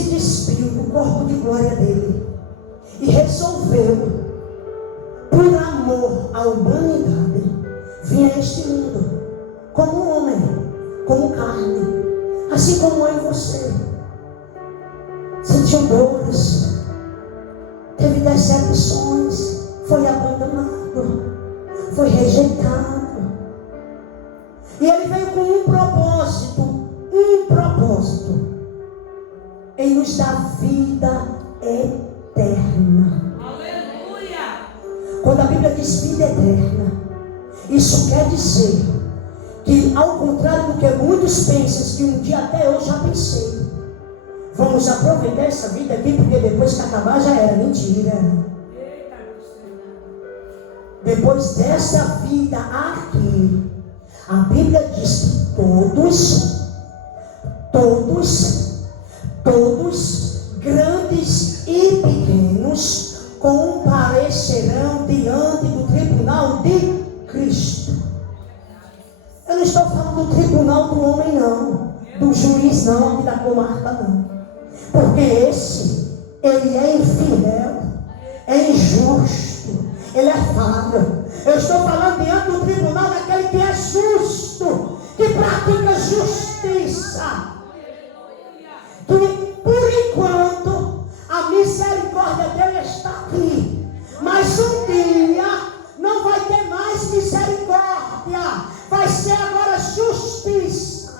se despiu do corpo de glória dele e resolveu, por amor à humanidade, vir a este mundo como homem, como carne, assim como eu e você. Sentiu dores, teve decepções, foi abandonado, foi rejeitado. E ele veio com um propósito, em nos dar vida eterna. Aleluia! Quando a Bíblia diz vida eterna, isso quer dizer que, ao contrário do que muitos pensam, que um dia até eu já pensei, vamos aproveitar essa vida aqui, porque depois que acabar já era. Mentira. Depois dessa vida aqui, a Bíblia diz que todos, grandes e pequenos, comparecerão diante do tribunal de Cristo. Eu não estou falando do tribunal do homem, não, do juiz, não, aqui da comarca, não, porque ele é infiel, é injusto, ele é falho. Eu estou falando diante do tribunal daquele que é justo, que pratica justiça, que por enquanto a misericórdia dele está aqui, mas um dia não vai ter mais misericórdia, vai ser agora justiça.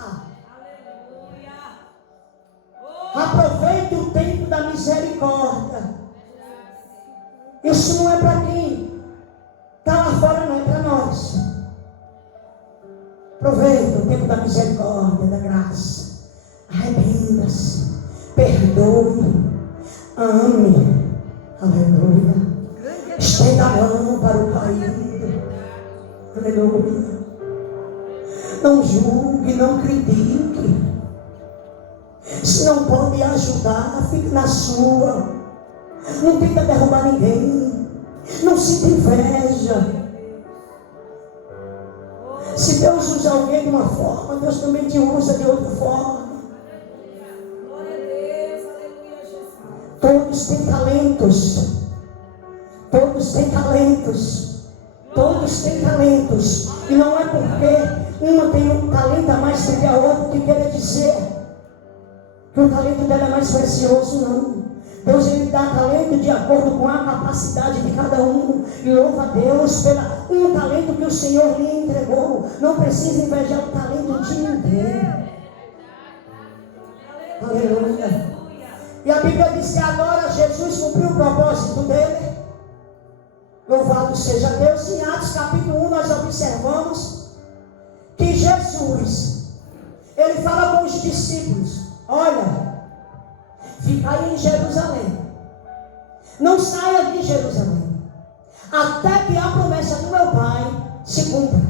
Aproveite o tempo da misericórdia. Isso não é para quem está lá fora, não, é para nós. Aproveite o tempo da misericórdia, da graça. Arrependa-se, perdoe, ame. Aleluia. Estenda a mão para o caído. Aleluia. Não julgue, não critique. Se não pode ajudar, fique na sua. Não tenta derrubar ninguém. Não sinta inveja. Se Deus usa alguém de uma forma, Deus também te usa de outra forma. Todos têm talentos. Todos têm talentos. Todos têm talentos. E não é porque uma tem um talento a mais do que a outra que quer dizer que o talento dela é mais precioso, não. Deus, ele dá talento de acordo com a capacidade de cada um. E louva a Deus pelo um talento que o Senhor lhe entregou. Não precisa invejar o talento de ninguém. Aleluia. E a Bíblia diz que agora Jesus cumpriu o propósito dele. Louvado seja Deus. Em Atos capítulo 1 nós observamos que Jesus, ele fala com os discípulos: olha, ficai em Jerusalém, não saia de Jerusalém, até que a promessa do meu Pai se cumpra.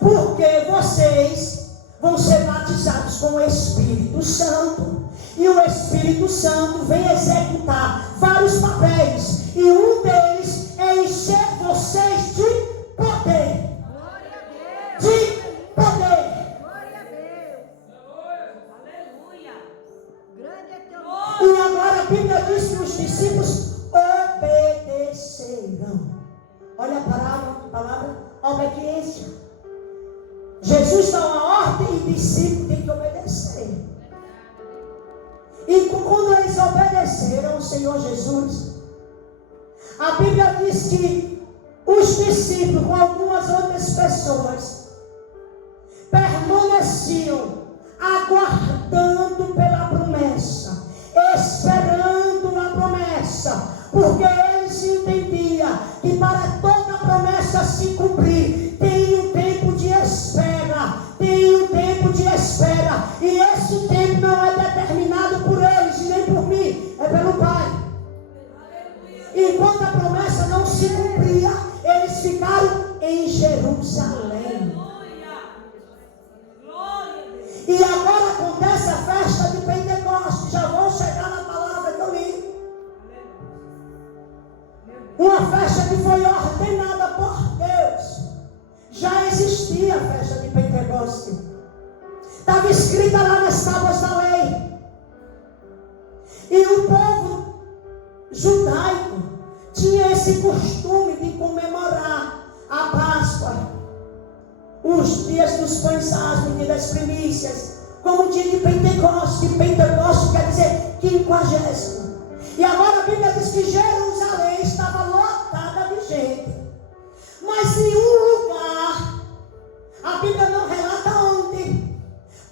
Porque vocês vão ser batizados com o Espírito Santo, e o Espírito Santo vem executar vários papéis, e um deles é encher vocês de poder. De poder. E agora a Bíblia diz que os discípulos obedecerão. Olha a palavra obediência. Jesus dá uma ordem e o discípulo tem que obedecer. E quando eles obedeceram ao Senhor Jesus, a Bíblia diz que os discípulos, com algumas outras pessoas, permaneciam aguardando pela promessa, esperando a promessa, porque eles entendiam que para toda promessa se cumprir, tem um tempo de espera, e esse tempo não é determinado por eles e nem por mim, é pelo Pai. Enquanto a promessa não se cumpria, eles ficaram em Jerusalém. E agora acontece a festa E o povo judaico tinha esse costume de comemorar a Páscoa, os dias dos pães asmos, dia das primícias, como o dia de Pentecoste. Pentecoste quer dizer 50º. E agora a Bíblia diz que Jerusalém estava lotada de gente. Mas em um lugar, a Bíblia não relata onde.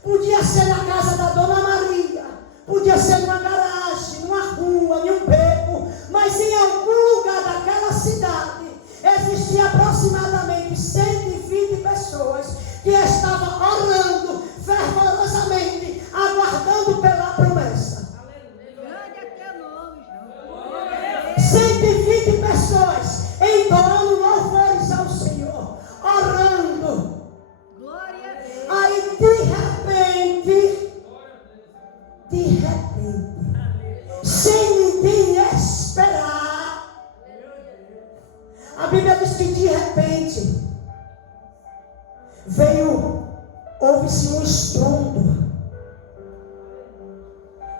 Podia ser na casa da Dona Maria, podia ser numa garagem, numa rua, em um beco, mas em algum lugar daquela cidade existia aproximadamente 120 pessoas que estavam orando fervorosamente, aguardando pela promessa. Grande é teu nome, João. 120 pessoas entoando louvores ao Senhor, orando. Glória a Deus. Aí de repente, sem ninguém esperar, a Bíblia diz que de repente houve-se um estrondo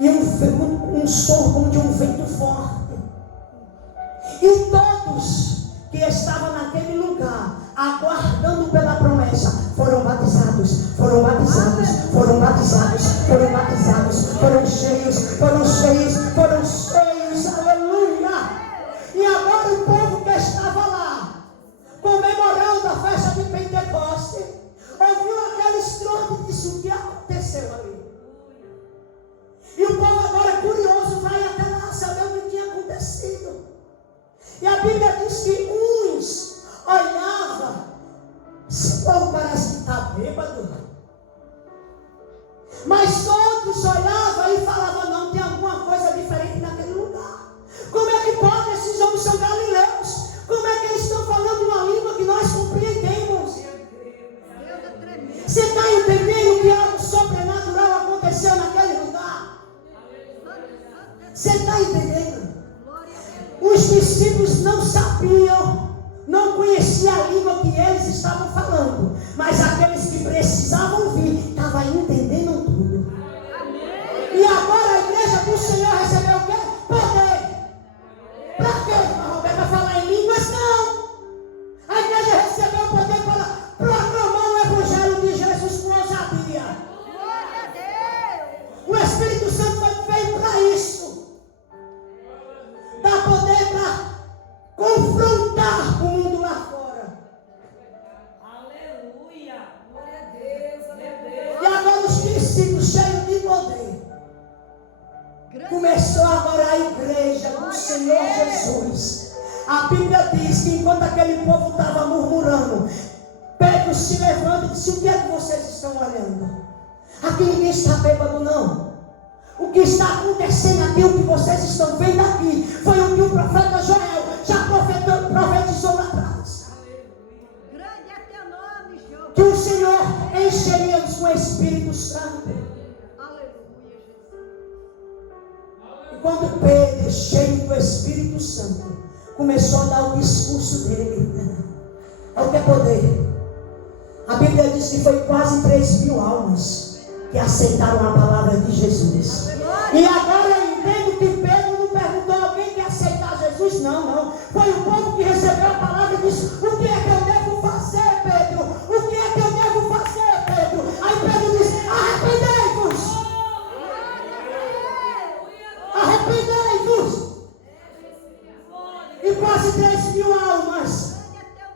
e um som como de um vento forte, e todos que estavam naquele lugar aguardando pela promessa foram batizados, foram batizados, foram batizados, foram batizados, foram cheios, foram cheios, foram cheios, aleluia. E agora o povo que estava lá comemorando a festa de Pentecoste ouviu aquele estrondo e disse: o que aconteceu ali? E o povo agora curioso vai até lá saber o que tinha acontecido. E a Bíblia diz que uns olhavam, esse povo parece que está bêbado. Mas todos olhavam e falavam: não, tem alguma coisa diferente naquele lugar. Como é que pode? Esses homens são galileus. Como é que eles estão falando uma língua que nós compreendemos? Você está entendendo que algo sobrenatural aconteceu naquele lugar? Você está entendendo? Os discípulos não sabiam, não conheciam a língua que eles estavam falando, mas aqueles que precisavam ouvir estavam entendendo tudo. E agora a igreja do Senhor recebeu o quê? Poder. Para quê, irmã Roberta, falar em línguas? Não. A igreja recebeu o poder para proclamar o evangelho de Jesus com ousadia. Glória a Deus. O Espírito Santo veio para isso. Dá poder para confrontar o mundo lá fora. Aleluia. Glória a Deus. Aleluia. E agora os discípulos cheios de poder. Começou agora a igreja do Senhor Jesus. A Bíblia diz que enquanto aquele povo estava murmurando, Pedro se levanta e disse: o que é que vocês estão olhando? Aqui ninguém está bêbado, não. O que está acontecendo aqui, o que vocês estão vendo aqui, foi o que o profeta Joel já profetizou lá atrás. Grande é teu nome, João. Que o Senhor encheria-nos com o Espírito Santo. Aleluia, Jesus. E quando Pedro, cheio do Espírito Santo, começou a dar o discurso dele, olha o que é poder. A Bíblia diz que foi quase 3.000 almas que aceitaram a palavra de Jesus. E agora eu entendo que Pedro não perguntou: alguém quer aceitar Jesus? Não. Foi o povo que recebeu a palavra e disse: o que é que eu devo fazer, Pedro? O que é que eu devo fazer, Pedro? Aí Pedro disse: arrependei-vos. Arrependei-vos. E quase 3.000 almas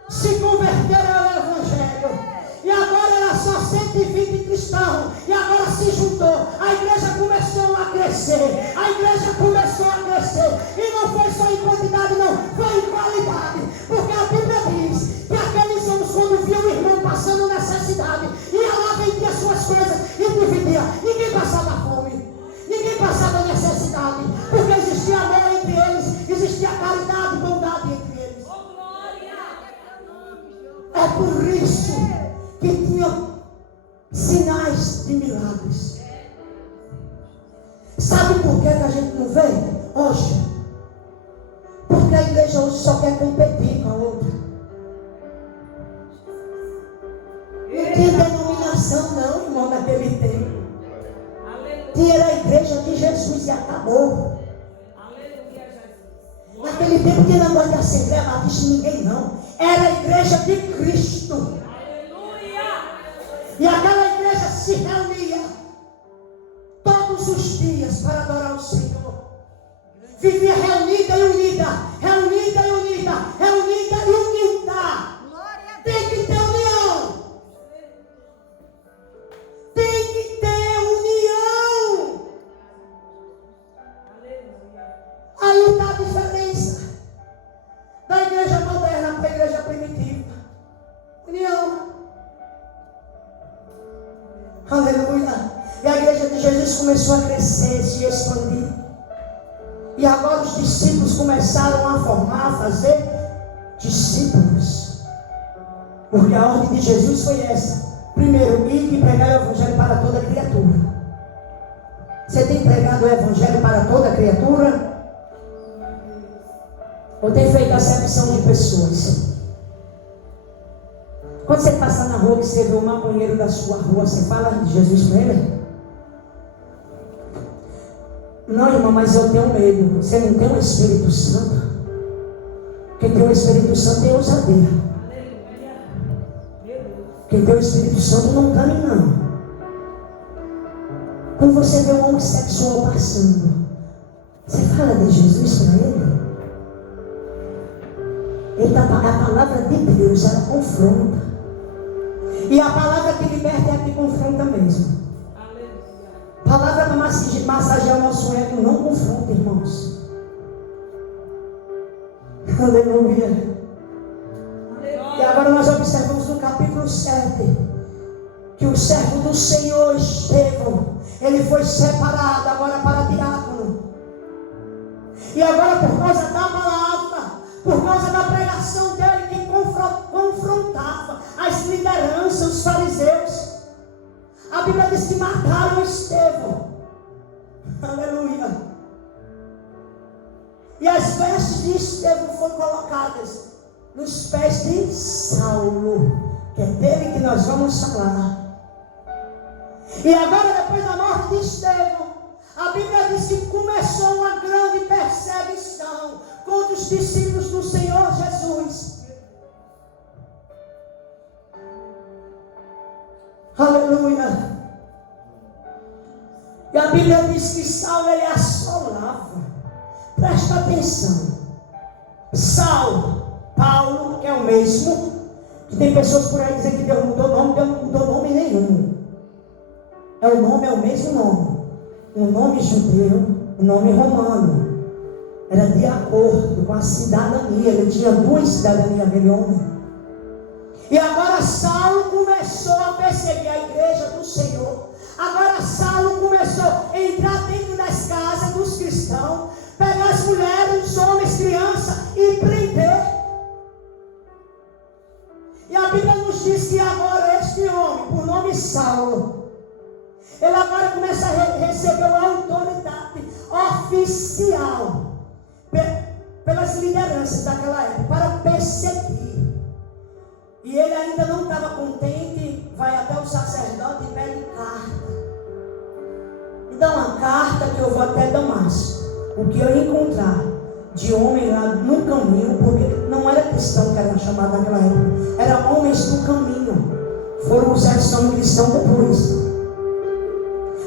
se converteram ao Evangelho. E agora era só 120 cristãos. E agora se juntou. A igreja começou a crescer. A igreja começou a crescer. E não foi só em quantidade, não. Foi em qualidade. Porque a Bíblia diz que aqueles homens, quando viam o irmão passando necessidade, ia lá, vendia suas coisas e dividia. Ninguém passava fome. Ninguém passava necessidade. Porque existia amor entre eles. Existia caridade e bondade entre eles. É por isso que tinha sinais de milagres. Sabe por que a gente não vê hoje? Porque a igreja hoje só quer competir com a outra. Não tinha denominação não, irmão, naquele tempo. Tinha a igreja de Jesus e acabou. amor. Aleluia, Jesus. Naquele tempo tinha negócio de Assembleia Batista, ninguém não. Era a igreja de Cristo. Aleluia. E aquela igreja se reunia todos os dias para adorar o Senhor. Vivia reunida e unida, reunida e unida, reunida e unida. Glória a Deus. Tem que ter união. Tem que ter união. Aí está a diferença da igreja moderna para a igreja primitiva. União. Aleluia. E a igreja de Jesus começou a crescer, se expandir. E agora os discípulos começaram a formar, a fazer discípulos. Porque a ordem de Jesus foi essa. Primeiro, ir e pregar o evangelho para toda criatura. Você tem pregado o evangelho para toda criatura? Ou tem feito acepção de pessoas? Quando você passa na rua, que você vê o maconheiro da sua rua, você fala de Jesus para ele? Não, irmão, mas eu tenho medo. Você não tem o Espírito Santo? Quem tem o Espírito Santo tem ousadia. Quem tem o Espírito Santo não está nem não. Quando você vê um homossexual passando, você fala de Jesus para ele? A palavra de Deus, ela confronta. E a palavra que liberta é a que confronta mesmo. A palavra para massagear o nosso ego não confronta, irmãos. Aleluia. E agora nós observamos no capítulo 7 que o servo do Senhor Estevão, ele foi separado agora para diácono. E agora, por causa da palavra, por causa da pregação dele, que confrontava as lideranças, os fariseus, a Bíblia diz que mataram Estevão. Aleluia. E as vestes de Estevão foram colocadas nos pés de Saulo, que é dele que nós vamos falar. E agora, depois da morte de Estevão, a Bíblia diz que começou uma grande perseguição contra os discípulos do Senhor Jesus. Aleluia. E a Bíblia diz que Saulo, ele assolava. Presta atenção. Saulo, Paulo, que é o mesmo, que tem pessoas por aí dizendo que Deus mudou nome, Deus não mudou nome nenhum. É o mesmo nome. Um nome judeu, um nome romano. Era de acordo com a cidadania. Ele tinha duas cidadanias, aquele homem. E agora Saulo começou a perseguir a igreja do Senhor. Agora Saulo começou a entrar dentro das casas dos cristãos, pegar as mulheres, os homens, crianças e prender. E a Bíblia nos diz que agora este homem, por nome Saulo, ele agora começa a receber uma autoridade oficial pelas lideranças daquela época para perseguir. E ele ainda não estava contente, vai até o sacerdote e pede carta. Me dá uma carta que eu vou até Damasco. O que eu encontrar de homem lá no caminho, porque não era cristão que era chamado naquela época, eram homens do caminho. Foram os cristãos depois.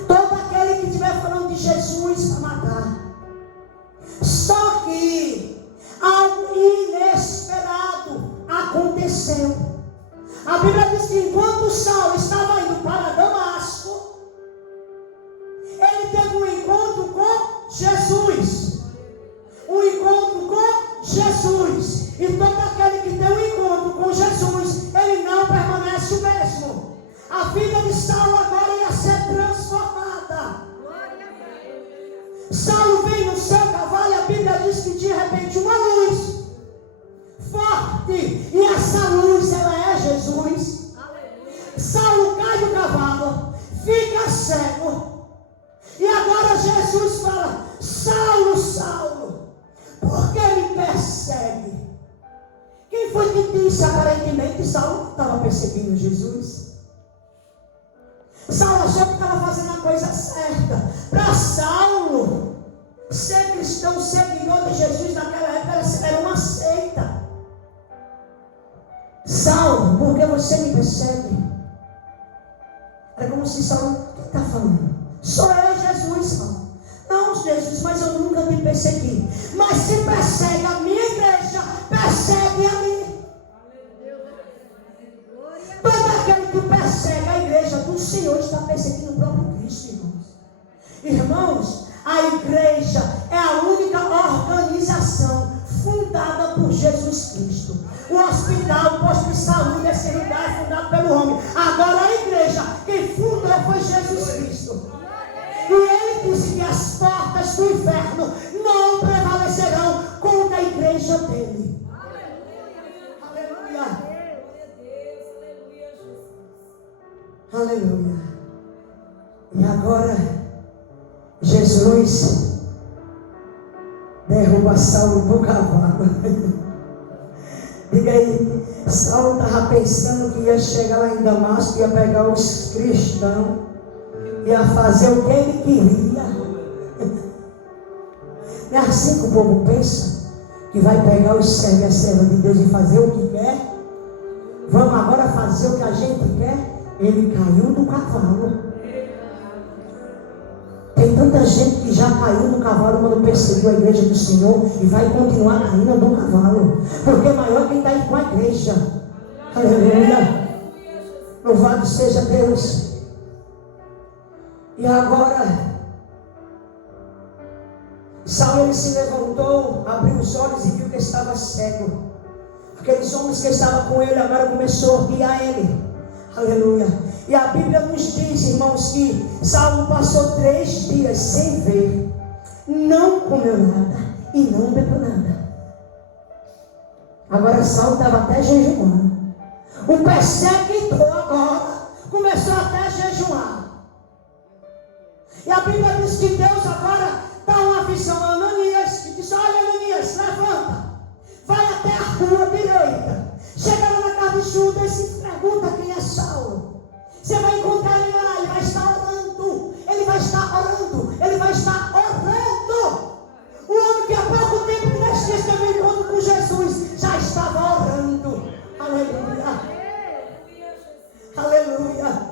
Todo aquele que estiver falando de Jesus para matar. Só que algo inesperado aconteceu. A Bíblia diz que enquanto Saulo estava indo para Damasco, ele teve um encontro com Jesus. Um encontro com Jesus. E todo aquele que tem um encontro com Jesus, ele não permanece o mesmo. A vida de Saulo agora ia ser transformada. Saulo vem no seu cavalo e a Bíblia diz que de repente uma luz forte, e essa luz ela é Jesus. Saulo cai do cavalo, fica cego, e agora Jesus fala: Saulo, Saulo, por que me persegue? Quem foi que disse aparentemente que Saulo estava perseguindo Jesus? Saulo achou que estava fazendo a coisa certa. Para Saulo, Ser cristão, seguidor de Jesus naquela época era uma seita. Saulo, por que você me persegue? Era como se Saulo, o que está falando? Sou eu, Jesus, Saulo. Não, Jesus, mas eu nunca te persegui. Mas se persegue a minha igreja, persegue a mim. Todo aquele que persegue a igreja do Senhor está perseguindo o próprio Cristo, irmãos. Irmãos, a igreja é a única organização fundada por Jesus Cristo. O hospital, o posto de saúde, esse lugar é fundado pelo homem. Agora a igreja, quem fundou foi Jesus Cristo. E ele disse que as portas do inferno não prevalecerão contra a igreja dele. Aleluia. Aleluia. E agora Jesus derruba Saulo do cavalo. Diga aí, Saulo estava pensando que ia chegar lá em Damasco, ia pegar os cristãos, ia fazer o que ele queria. Não é assim que o povo pensa? Que vai pegar os servos e a serva de Deus e fazer o que quer? Vamos agora fazer o que a gente quer? Ele caiu do cavalo. Tem tanta gente que já caiu do cavalo quando perseguiu a igreja do Senhor e vai continuar caindo do cavalo, porque maior quem está aí com a igreja. Aleluia. Louvado seja Deus. E agora Saulo, ele se levantou, abriu os olhos e viu que estava cego. Aqueles homens que estavam com ele agora começou a guiar ele. Aleluia. E a Bíblia nos diz, irmãos, que Saulo passou 3 dias sem ver, não comeu nada e não bebeu nada. Agora Saulo estava até jejuando. O perseguidor agora começou até a jejuar. E a Bíblia diz que Deus agora dá uma visão a Ananias e diz: olha, Ananias, levanta, vai até a rua direita, chega lá na casa de Judas e se pergunta quem é Saulo. Você vai encontrar ele lá, ele vai estar orando, ele vai estar orando, ele vai estar orando. O homem que há pouco tempo que nós tínhamos teve um encontro com Jesus já estava orando. Aleluia. Aleluia.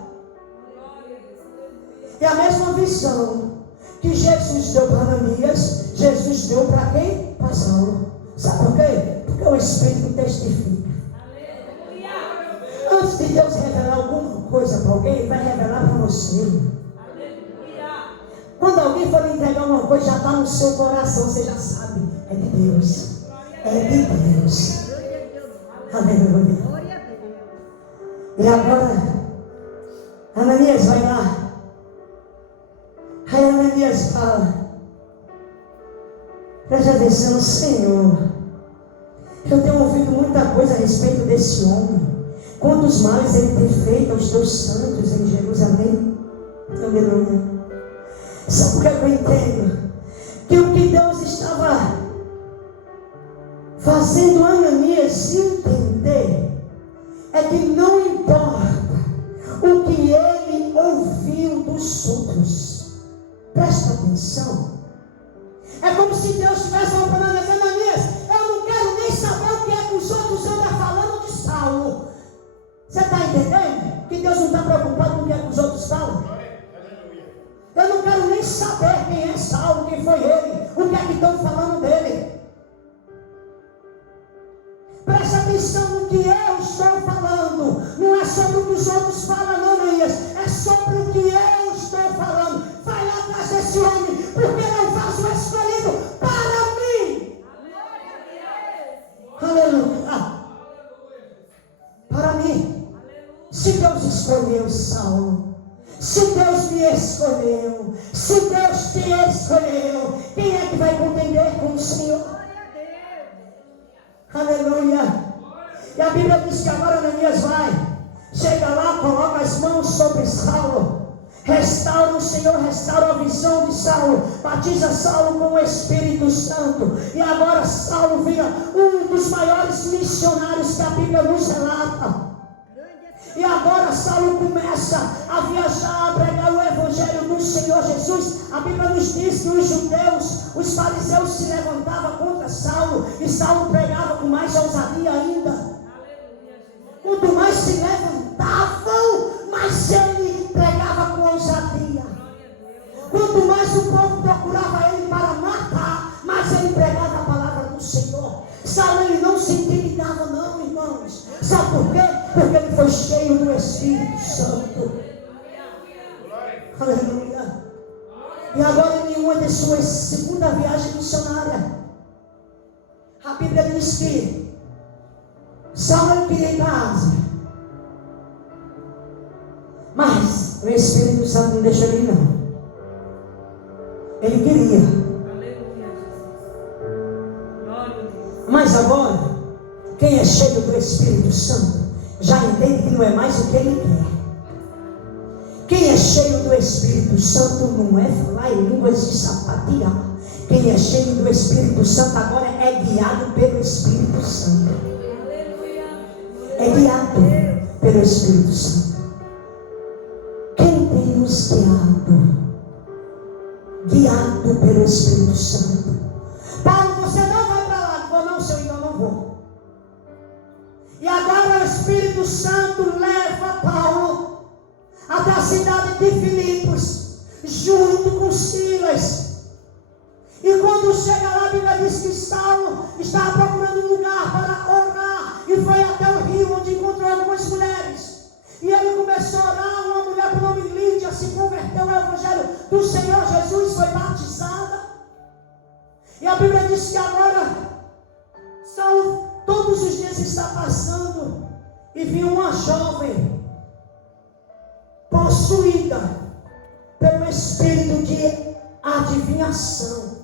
E a mesma visão que Jesus deu para Ananias, Jesus deu para quem? Para Saulo. Sabe por quê? Porque o Espírito testifica. Antes de Deus revelar alguma coisa para alguém, Ele vai revelar para você. Quando alguém for lhe entregar uma coisa, já está no seu coração, você já sabe. É de Deus. É de Deus. Aleluia. E agora, Ananias vai lá. Aí Ananias fala: preste atenção, Senhor, eu tenho ouvido muita coisa a respeito desse homem. Quantos males ele tem feito aos teus santos em Jerusalém. Aleluia. Sabe o que eu entendo? Que o que Deus estava fazendo Ananias entender é que não importa o que ele ouviu dos outros. Presta atenção. É como se Deus estivesse falando para Ananias: eu não quero nem saber o que é que os outros andam falando de Saulo. Você está entendendo? Que Deus não está preocupado com o que é que os outros falam. Eu não quero nem saber quem é Saulo, quem foi ele, o que é que estão falando dele. Preste atenção no que eu estou falando. Não é sobre o que os outros falam, não, Ananias. É sobre o que eu estou falando. Vai lá atrás desse homem, porque ele é um vaso escolhido para mim. Aleluia. Para mim. Se Deus escolheu Saulo, se Deus me escolheu, se Deus te escolheu, quem é que vai contender com o Senhor? Aleluia. E a Bíblia diz que agora Ananias vai, chega lá, coloca as mãos sobre Saulo, restaura o Senhor, restaura a visão de Saulo, batiza Saulo com o Espírito Santo, e agora Saulo vira um dos maiores missionários que a Bíblia nos relata. E agora Saulo começa a viajar, a pregar o Evangelho Evangelho do Senhor Jesus, a Bíblia nos diz que os judeus, os fariseus se levantavam contra Saulo, e Saulo pregava com mais ousadia ainda. Quanto mais se levantavam, mais ele pregava com ousadia. Quanto mais o povo procurava ele para matar, mais ele pregava a palavra do Senhor. Saulo, ele não se intimidava não, irmãos. Sabe por quê? Porque ele foi cheio do Espírito Santo. Aleluia. E agora, em uma de suas segunda viagem missionária, a Bíblia diz que Saulo queria ir para a Ásia, mas o Espírito Santo não deixou ele ir, não. Ele queria. Mas agora, quem é cheio do Espírito Santo já entende que não é mais o que ele quer. Quem é cheio do Espírito Santo não é falar em línguas e sapatear. Quem é cheio do Espírito Santo agora é guiado pelo Espírito Santo. É guiado pelo Espírito Santo. Quem tem nos guiado? Guiado pelo Espírito Santo. Paulo, você não vai para lá. Vou não, Senhor, então não vou. E agora o Espírito Santo leva Paulo até a cidade de Filipos, junto com Silas. E quando chega lá, a Bíblia diz que Saulo estava procurando um lugar para orar, e foi até o rio, onde encontrou algumas mulheres. E ele começou a orar. Uma mulher por nome Lídia se converteu ao Evangelho do Senhor Jesus, foi batizada. E a Bíblia diz que agora Saulo todos os dias está passando, e viu uma jovem possuída pelo espírito de adivinhação.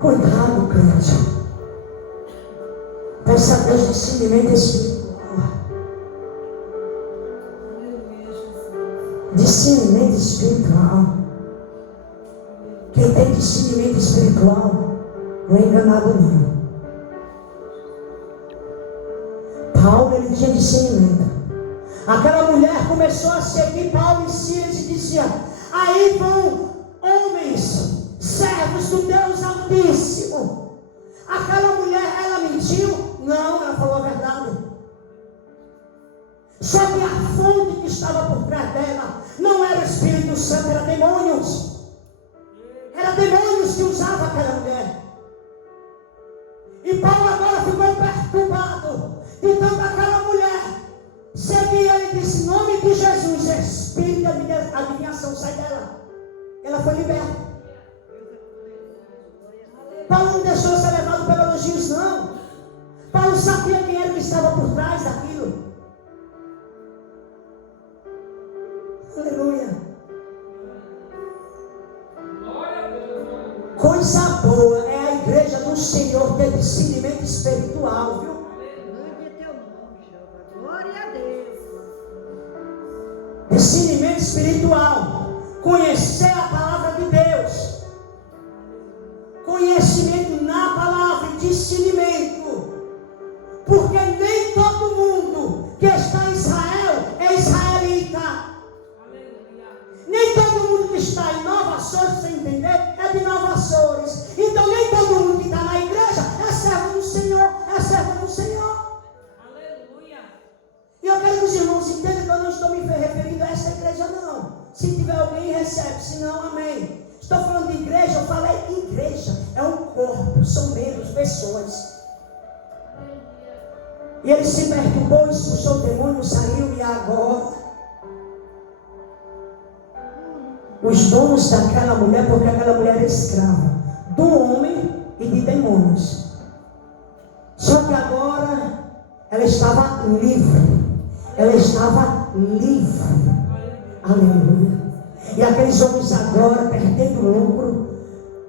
Cuidado, crente. Peça a Deus discernimento espiritual. Discernimento espiritual. Quem tem discernimento espiritual não é enganado não. Paulo, ele tinha discernimento. Aquela mulher começou a seguir Paulo e Silas e dizia: aí vão homens, servos do Deus Altíssimo. Aquela mulher, ela mentiu? Não, ela falou a verdade. Só que a fonte que estava por trás dela não era o Espírito Santo, era demônios. Era demônios que usavam aquela mulher. E Paulo agora ficou perturbado de tanto aquela mulher seguir ele e disse: em nome de Jesus, espírito de adivinhação, sai dela. Ela foi liberta. Paulo não deixou ser levado pelos elogios, não. Paulo sabia quem era que estava por trás daquilo. Aleluia. Coisa boa é a igreja do Senhor ter discernimento espiritual, viu? Glória a Deus. Discernimento espiritual. Conhecer a palavra de Deus. Conhecimento na palavra e discernimento. Porque nem todo mundo que está em Israel é israelita. Nem todo mundo que está em Nova Açores, você entender, é de Nova Açores. Então nem todo mundo que está na igreja é servo do Senhor, é servo do Senhor. Aleluia. E eu quero que os irmãos entendam que eu não estou me referindo a essa igreja, não. Se tiver alguém, recebe, se não, amém. Estou falando de igreja, eu falei igreja, é um corpo, são membros, pessoas. E ele se perturbou, expulsou o demônio, saiu, e agora os donos daquela mulher, porque aquela mulher era escrava do homem e de demônios. Só que agora ela estava livre. Ela estava livre. Aleluia. E aqueles homens agora, perdendo lucro,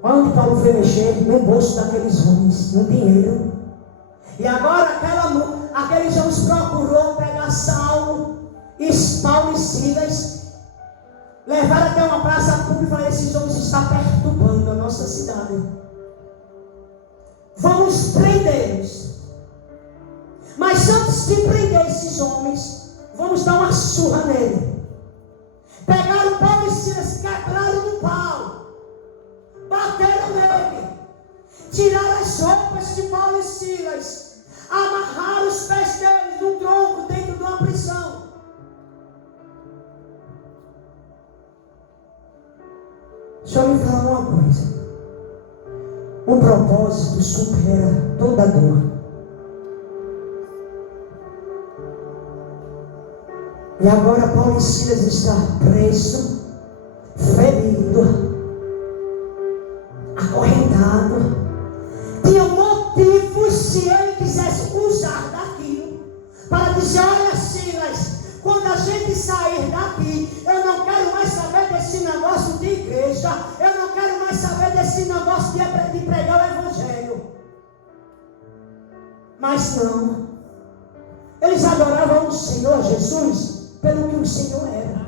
onde Paulo foi mexer? No bolso daqueles homens, no dinheiro. E agora aqueles homens procurou pegar Saulo e Paulo e Silas, levaram até uma praça pública e falaram: esses homens estão perturbando a nossa cidade. Vamos prendê-los. Mas antes de prender esses homens, vamos dar uma surra nele. Pegaram Paulo e Silas, quebraram no pau, bateram nele, tiraram as roupas de Paulo e Silas, amarraram os pés deles num tronco dentro de uma prisão. Deixa eu lhe falar uma coisa. O propósito supera toda dor. E agora Paulo e Silas está preso, ferido, acorrentado. Tinha motivos, se ele quisesse usar daquilo, para dizer: olha, Silas, quando a gente sair daqui, eu não quero mais saber desse negócio de igreja, eu não quero mais saber desse negócio de pregar o evangelho. Mas não. Eles adoravam o Senhor Jesus pelo que o Senhor era.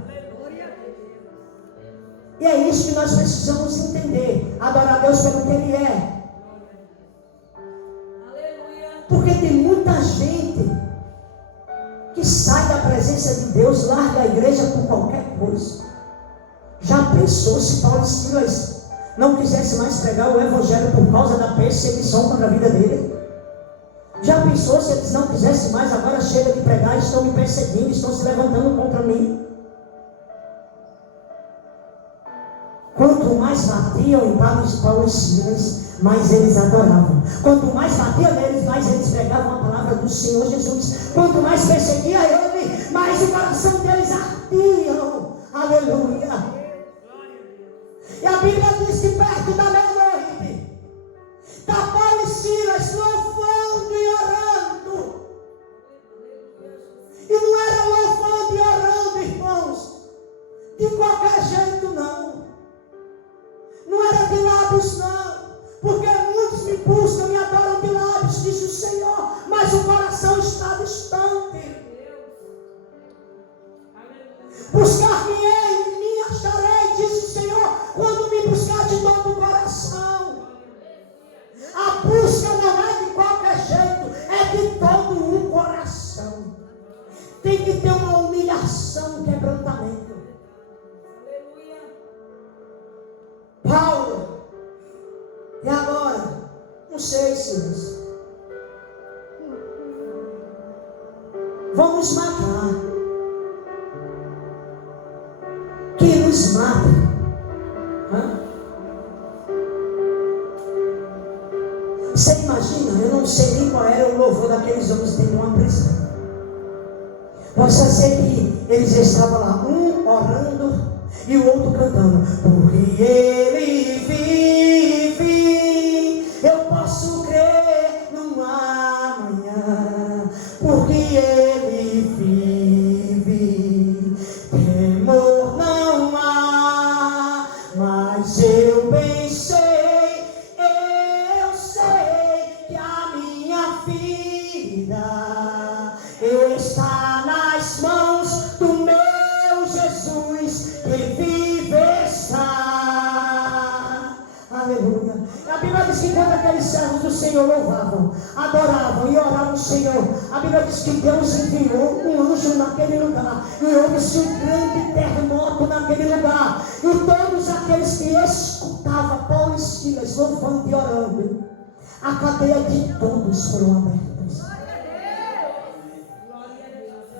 E é isso que nós precisamos entender. Adorar a Deus pelo que Ele é. Porque tem muita gente que sai da presença de Deus, larga a igreja por qualquer coisa. Já pensou se Paulo e Silas não quisesse mais pregar o evangelho por causa da perseguição contra a vida dele? Já pensou se eles não quisessem mais, agora chega de pregar, estão me perseguindo, estão se levantando contra mim? Quanto mais batiam em Paulo e Silas, mais eles adoravam. Quanto mais batiam neles, mais eles pregavam a palavra do Senhor Jesus. Quanto mais perseguia ele, mais o coração deles ardiam. Aleluia. E a Bíblia diz que perto da meia-noite, está Paulo e Silas louvando e orando. E não era louvando e orando, irmãos, de qualquer jeito, não. Não era de lábios, não. Porque muitos me buscam, me adoram de lábios, diz o Senhor, mas o coração está distante. Buscar-me-ei e me acharei, diz o Senhor, quando me buscar de todo o coração. A busca não é de qualquer jeito, é de todo o coração. Tem que ter uma humilhação, um quebrantamento. Paulo, e agora? Não sei, Silas. Vamos matar. Que nos mate. Você imagina? Eu não sei nem qual era o louvor daqueles homens dentro de uma prisão. Possa ser que eles estavam lá, um orando e o outro cantando. Porque ele vive, eu posso crer no amanhã. Porque ele vive, temor não há. Mas eu bem sei que a minha vida está nas mãos do meu Jesus, que vive está. Aleluia. A Bíblia diz que quando aqueles servos do Senhor louvavam, adoravam e oravam o Senhor, a Bíblia diz que Deus enviou um anjo naquele lugar, e houve-se um grande terremoto naquele lugar, e todos aqueles que escutavam Paulo e Silas louvando e orando, a cadeia de todos foram abertas.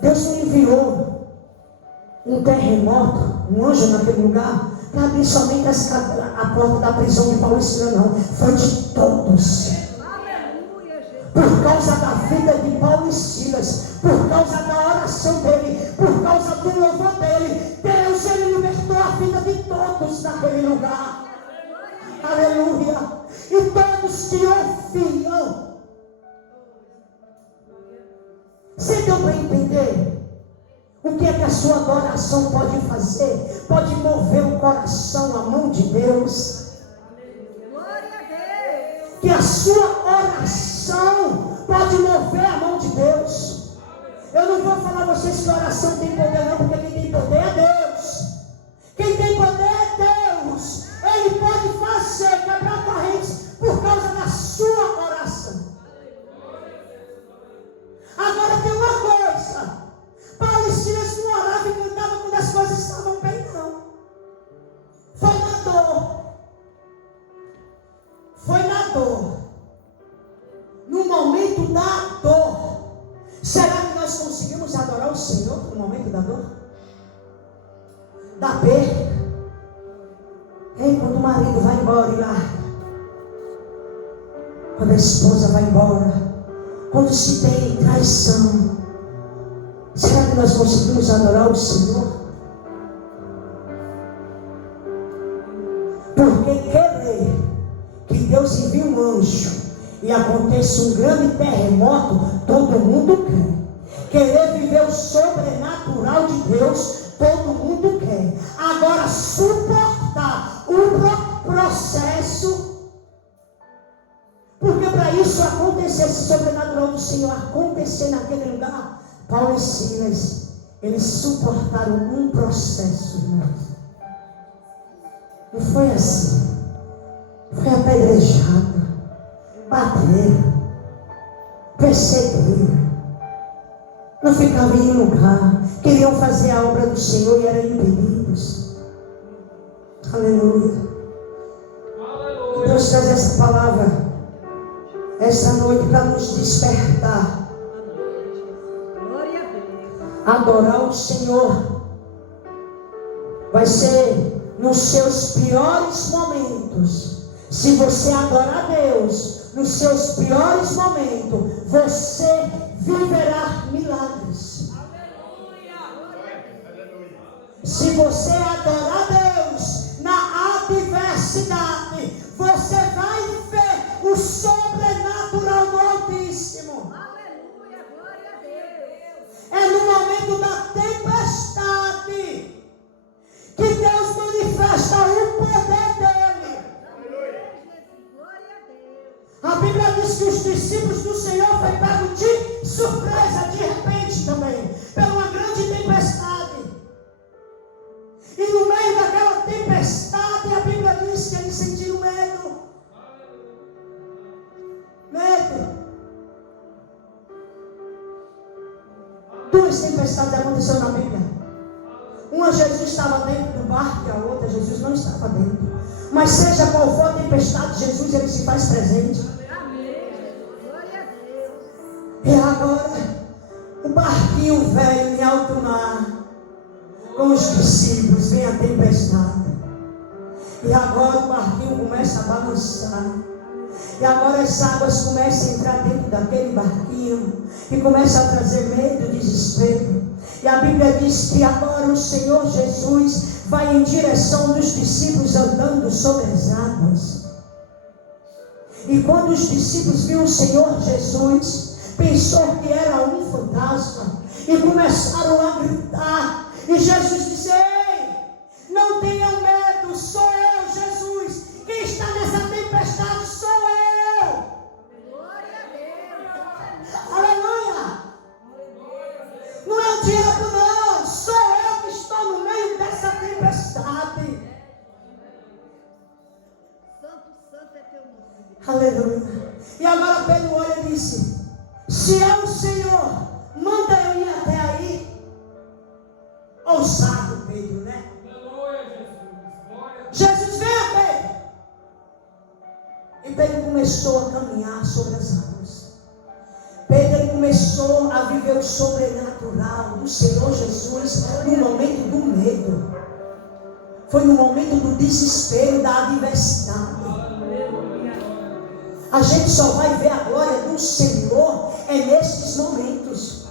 Deus não enviou um terremoto, um anjo naquele lugar, para abrir somente a porta da prisão de Paulo e Silas, não. Foi de todos. Por causa da vida de Paulo e Silas, por causa da oração dele, por causa do louvor dele, Deus, ele libertou a vida de todos naquele lugar. Aleluia. E todos que ouviam. Você deu para entender o que é que a sua adoração pode fazer? Pode mover o coração, a mão de Deus. Que a sua oração pode mover a mão de Deus. Eu não vou falar a vocês que a oração tem poder não, porque quem tem poder é Deus. Quem tem poder é Deus. Ele pode fazer, quebrar correntes por causa da sua oração. Agora tem uma momento da dor, da perda. Quando o marido vai embora e larga, quando a esposa vai embora, quando se tem traição, será que nós conseguimos adorar o Senhor? Porque querer que Deus envie um anjo e aconteça um grande terremoto, todo mundo quer. Querer viver o sobrenatural de Deus, todo mundo quer. Agora, suportar o processo, porque para isso acontecer, esse sobrenatural do Senhor acontecer naquele lugar, Paulo e Silas, eles suportaram um processo, irmãos. Não foi assim. Foi apedrejado, bateram, perseguiram. Não ficavam em lugar. Queriam fazer a obra do Senhor e eram impedidos. Aleluia. Deus traz essa palavra esta noite para nos despertar. Adorar o Senhor vai ser nos seus piores momentos. Se você adorar a Deus nos seus piores momentos, você viverá milagres. Se você adorar a Deus na adversidade, você vai ver o sobrenatural do Altíssimo. É no momento da tempestade que Deus manifesta o poder dele. A Bíblia diz que os discípulos do Senhor foram pegos de surpresa, de repente também, por uma grande tempestade. E no meio daquela tempestade, a Bíblia diz que eles sentiram medo. Medo. Duas tempestades aconteceram na Bíblia. Uma, Jesus estava dentro do barco, e a outra, Jesus não estava dentro. Mas seja qual for a tempestade, Jesus ele se faz presente. E agora, o barquinho velho em alto mar, com os discípulos, vem a tempestade. E agora o barquinho começa a balançar. E agora as águas começam a entrar dentro daquele barquinho. E começa a trazer medo, desespero. E a Bíblia diz que agora o Senhor Jesus vai em direção dos discípulos andando sobre as águas. E quando os discípulos viram o Senhor Jesus, pensou que era um fantasma. E começaram a gritar. E Jesus disse: ei, não tenham medo, sou eu, Jesus. Quem está nessa tempestade sou eu. Glória a Deus. Aleluia. Não é o diabo não, sou eu que estou no meio dessa tempestade. Santo, santo é teu nome. Aleluia. E agora Pedro olha e disse: se é o Senhor, manda eu ir até aí. Ousado Pedro, né? Jesus, venha, Pedro. E Pedro começou a caminhar sobre as águas. Pedro começou a viver o sobrenatural do Senhor Jesus no momento do medo. Foi no momento do desespero, da adversidade. A gente só vai ver a glória do Senhor nesses momentos.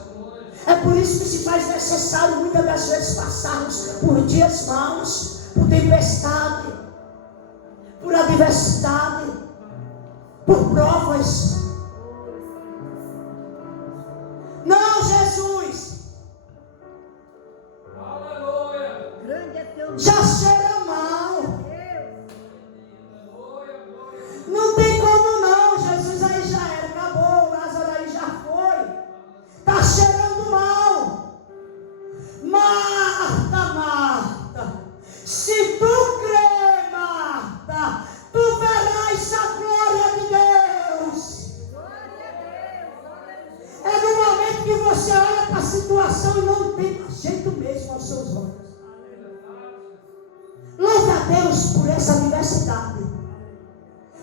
É por isso que se faz necessário muitas das vezes passarmos por dias maus, por tempestade, por adversidade, por provas. Não, Jesus, Grande é teu nome. já cheira mal. Deus. Não tem como não, Jesus, aí já era, acabou, Lázaro aí já foi. Está cheirando mal. Marta, Marta, se tu crer, Marta, tu verás a glória de Deus. Glória a Deus. É no momento que você olha para a situação e não tem jeito mesmo aos seus olhos. Louve a Deus por essa adversidade.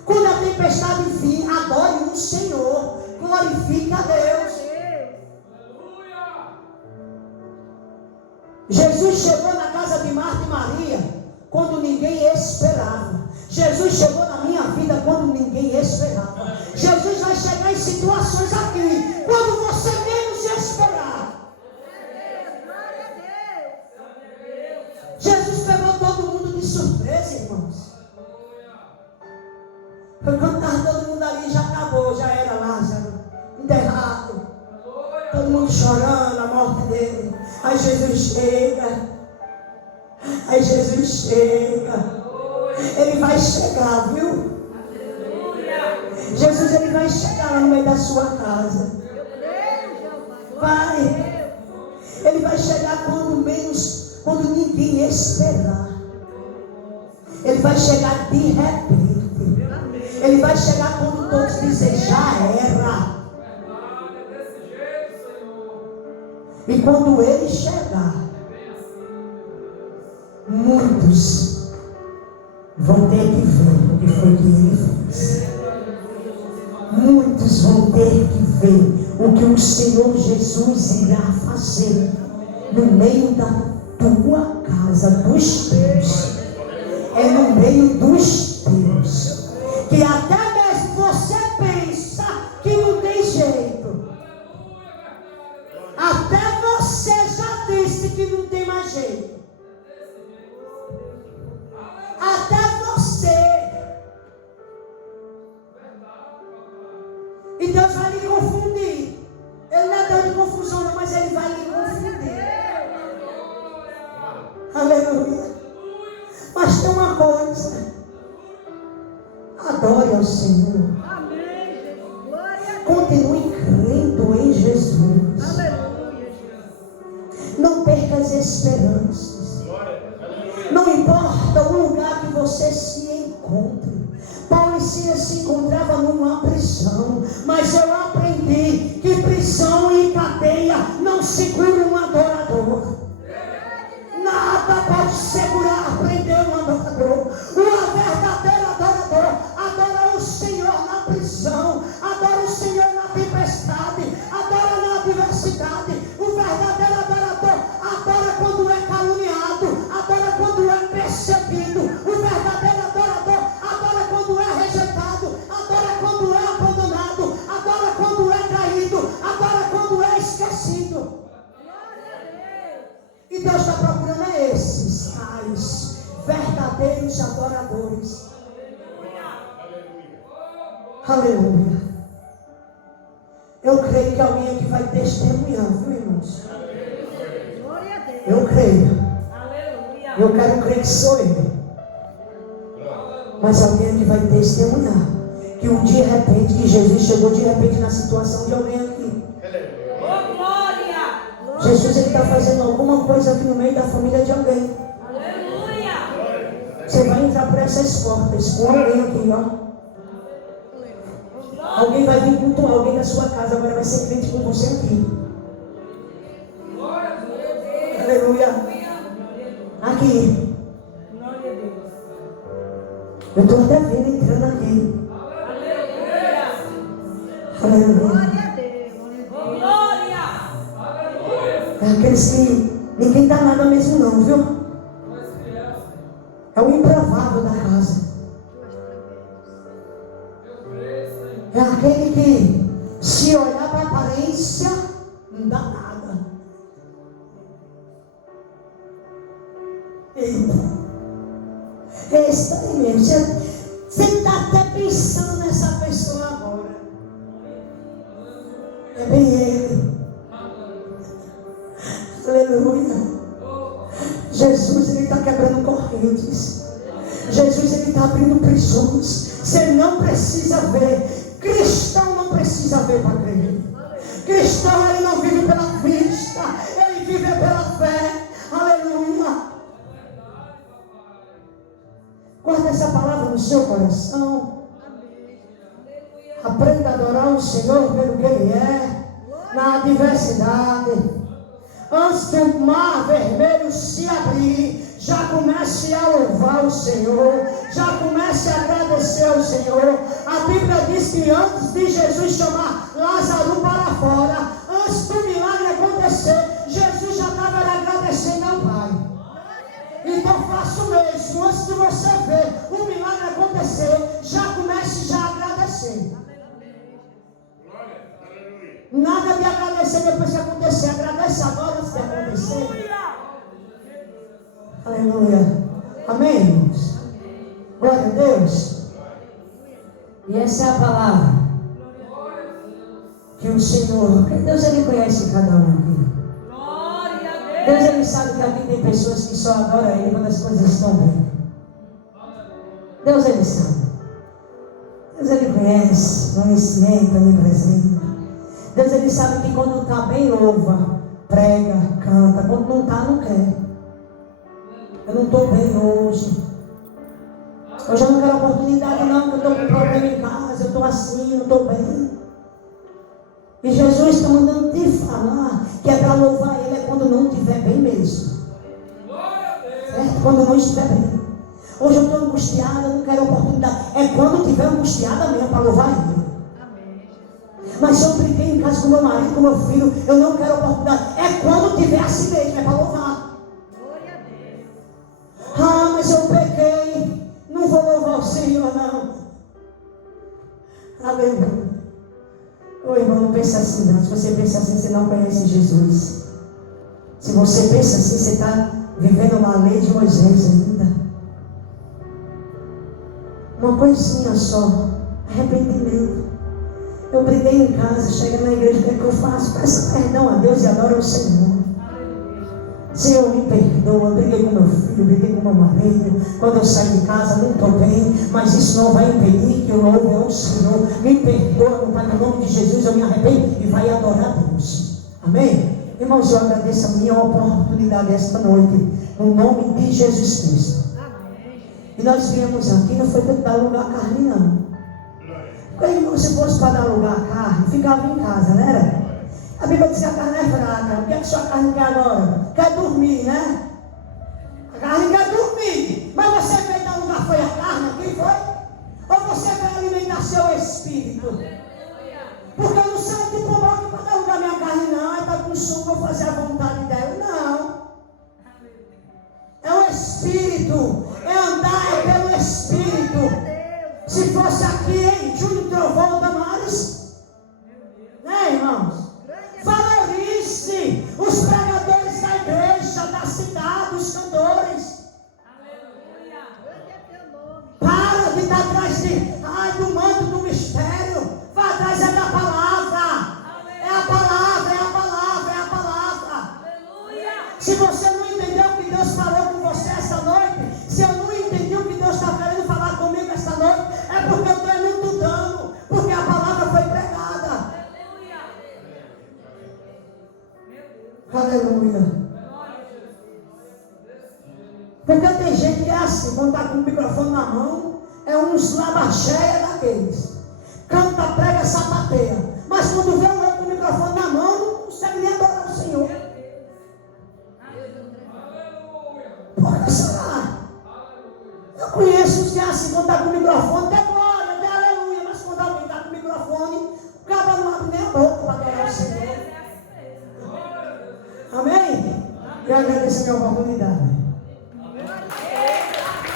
Quando a tempestade vir, adore o Senhor, glorifique a Deus. Jesus chegou na casa de Marta e Maria quando ninguém esperava. Jesus chegou na minha vida quando ninguém esperava. Jesus vai chegar em situações aqui quando você menos esperar. Jesus pegou todo mundo de surpresa, irmãos. Foi quando estava todo mundo ali, já acabou, já era Lázaro enterrado, todo mundo chorando a morte dele. Aí Jesus chega. Ele vai chegar, viu? Jesus, ele vai chegar lá no meio da sua casa. Vai. Ele vai chegar quando ninguém esperar. Ele vai chegar de repente. Ele vai chegar quando todos dizem, já era. E quando ele chegar, muitos vão ter que ver o que foi que ele fez. Muitos vão ter que ver o que o Senhor Jesus irá fazer no meio da tua casa, dos teus. É no meio dos teus. Que até mesmo você pensa que não tem jeito. Até você já disse que não tem mais jeito. Até você. E Deus vai lhe confundir. Ele não é Deus de confusão não, mas Ele vai lhe confundir. Aleluia. Mas tem uma coisa. Adore ao Senhor. Continue crendo em Jesus. Não perca as esperanças. Não importa o lugar que você se encontre. Paulo e Silas se encontrava numa prisão, mas eu aprendi que prisão e cadeia não seguram um adorador. Nada pode segurar, prender um adorador. O verdadeiro adorador adora o Senhor na prisão, adora o Senhor na tempestade, adora na adversidade. O verdadeiro adorador adora quando é caluniado, adora quando é perseguido. O verdadeiro adorador adora quando é rejeitado, adora quando é abandonado, adora quando é traído, adora quando é esquecido. E Deus está procurando esses tais verdadeiros adoradores. Aleluia. Eu creio que alguém aqui vai testemunhar, viu, irmãos? Eu creio. Eu quero crer que sou eu. Mas alguém aqui vai testemunhar que um de repente, que Jesus chegou de repente na situação de alguém aqui. Jesus está fazendo alguma coisa aqui no meio da família de alguém. Você vai entrar por essas portas com alguém aqui, ó. Alguém vai vir cultuar alguém da sua casa, agora vai ser crente com você aqui. Aleluia. Aqui. Eu estou até vendo entrando aqui. Aleluia. É aqueles que ninguém dá nada mesmo não, viu? É o improvável da casa. É aquele que, se olhar para a aparência, não dá nada. Eita. Esse aí mesmo. Você está até pensando nessa pessoa agora. É bem ele. Aleluia. Jesus, ele está quebrando correntes. Jesus, ele está abrindo prisões. Você não precisa ver. Cristão não precisa ver para crer. Cristão, ele não vive pela vista, ele vive pela fé. Aleluia. Guarda essa palavra no seu coração. Aprenda a adorar o Senhor pelo que Ele é, na adversidade. Antes do mar vermelho se abrir, já comece a louvar o Senhor, já comece a agradecer ao Senhor. A Bíblia diz que antes de Jesus chamar Lázaro para fora, antes do milagre acontecer, Jesus já estava agradecendo ao Pai. Então faça o mesmo. Antes de você ver o milagre acontecer, já comece já a agradecer. Nada de agradecer depois que acontecer. Agradece agora antes de acontecer. Aleluia. Amém, irmãos? Glória a Deus. E essa é a palavra que o Senhor, Deus, Ele conhece cada um aqui. Glória a Deus. Deus, Ele sabe que aqui tem pessoas que só adoram Ele quando as coisas estão bem. Deus, Ele sabe. Deus, Ele conhece, onisciente, onipresente. Deus, Ele sabe que quando está bem, louva, prega, canta. Quando não está, não quer. Eu não estou bem hoje. Hoje eu não quero oportunidade não, porque eu estou com problema em casa, eu estou assim, eu não estou bem. E Jesus está mandando te falar que é para louvar Ele é quando não estiver bem mesmo. Certo? Quando não estiver bem. Hoje eu estou angustiada, eu não quero oportunidade. É quando estiver angustiada mesmo para louvar Ele. Mas se eu briguei em casa com meu marido, com meu filho, eu não quero oportunidade. É quando tiver assim mesmo, é para louvar. Ah, mas eu pequei. Não vou louvar o Senhor, não. Aleluia. Ô irmão, não pensa assim não. Se você pensa assim, você não conhece Jesus. Se você pensa assim, você está vivendo uma lei de Moisés ainda. Uma coisinha só. Arrependimento. Eu briguei em casa, chega na igreja, o que é que eu faço? Peça perdão a Deus e adora o Senhor. Senhor, me perdoa, eu briguei com meu filho, briguei com meu marido. Quando eu saio de casa, não estou bem, mas isso não vai impedir que eu louve ao Senhor. Me perdoa, meu Pai, no nome de Jesus, eu me arrependo e vai adorar a Deus. Amém? Irmãos, eu agradeço a minha oportunidade esta noite, no nome de Jesus Cristo. E nós viemos aqui, não foi tentar alugar carne, não. Porque se fosse para alugar a carne, ficava em casa, não era? A Bíblia diz que a carne é fraca. O que é que sua carne quer agora? Quer dormir, né? A carne quer dormir. Mas você veio dar lugar, foi a carne? Quem foi? Ou você veio alimentar seu espírito? Porque eu não saio de promoque para dar lugar minha carne, não. É para com sumo, vou fazer a vontade dela. Não. É o espírito. É andar pelo espírito. Se fosse aqui em Júlio Trovão Damares, né, irmãos? Valorize os pregadores da igreja, da cidade, os cantores. Para de estar atrás do manto do mistério. Vá atrás da palavra. É a palavra, é a palavra, é a palavra. Se você não entendeu o que Deus falou com você esta noite, se eu não entendi o que Deus está querendo falar comigo esta noite, é porque eu estou muito dano, porque a palavra foi pregada. Aleluia. Porque tem gente que é assim, quando está com o microfone na mão, é uns labacheia daqueles. Canta, prega, sapateia. Mas quando vê um outro com o microfone na mão, não consegue nem adorar o Senhor. Por que será? Eu conheço os que é assim, quando está com o microfone, tem glória, tem aleluia. Mas quando alguém está com o microfone, o cara não abre nem a boca para adorar o Senhor. Amém? Eu agradeço a minha oportunidade.